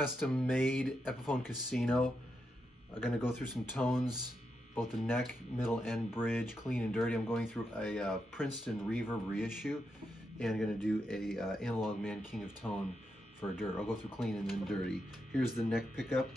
custom-made Epiphone Casino. I'm going to go through some tones, both the neck, middle, and bridge, clean and dirty. I'm going through a Princeton Reverb reissue, and I'm going to do a Analog Man King of Tone for dirt. I'll go through clean and then dirty. Here's the neck pickup.